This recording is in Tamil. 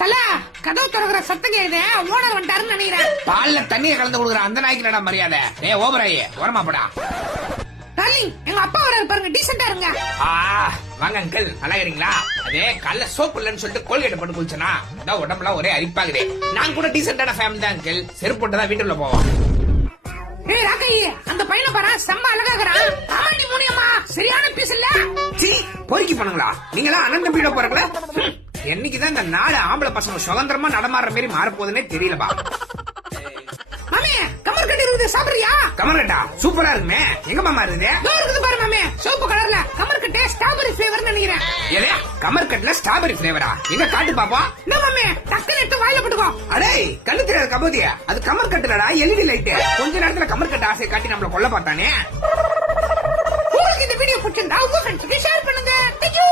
தல கதவு திறக்கிற சத்தம் கேக்குது, ஓனர் வந்துட்டாருன்னு நினைக்கிறேன். பால்ல தண்ணியை கலந்து கொடுக்குற அந்த நாய்க்கு என்னடா மரியாதை? ஏ ஓபராயே ஓரமாப்படா. டார்லிங், எங்க அப்பா வராரு பாருங்க, டீசெண்டா இருங்க. வாங்க அங்கிள், நல்லா இருக்கீங்களா? அதே காலைல சோப்பு இல்லன்னு சொல்லிட்டு கோல்கேட் போட்டு குளிச்சனா அதான் உடம்புலாம் ஒரே அரிப்பாகுது. நான் கூட டீசென்டான ஃபேமிலி தான் அங்கிள். செருப்பு போட்டு தான் வீட்டுக்குள்ள போவோம். ஏய் ராக்கி, அந்த பையனை பாரு, செம்ம அழகாக்குறான். ஆமாண்டி மூனியம்மா, சரியான பீஸ் இல்ல? சீ, பொறுக்கி பண்ணுங்களா நீங்களா? அனந்த வீட போறக்கல என்னைக்குதான் இந்த நாலு ஆம்பளை பசங்க சுதந்திரமா நடமாடுற மாதிரி மாறப்போகுதுன்னே தெரியலப்பா. மாமே, கமர் கட்டி இருக்குது, சாப்பிடுறியா? கமர் கட்டா சூப்பரா இருக்குமே. எங்க மாமா இருக்குது? இருக்குது பாரு மாமே, சோப்பு கலர்ல கமர் கட்டே ஸ்ட்ராபெரி ஃபிளேவர் நினைக்கிறேன். ஏதே கமர் கட்ல ஸ்ட்ராபெரி ஃபிளேவரா? எங்க காட்டு பாப்பா. என்ன மாமே, டக்குனு எடுத்து வாயில போட்டுக்கோ. அடே கண்ணு தெரியாது கபோதியா, அது கமர் கட்டுலடா, எல்இடி லைட். கொஞ்ச நேரத்துல கமர் கட்ட ஆசையை காட்டி நம்மள கொல்ல பார்த்தானே. உங்களுக்கு இந்த வீடியோ பிடிச்சிருந்தா உங்க ஃப்ரெண்ட்ஸ்க்கு ஷேர் பண்ணுங்க. Thank you.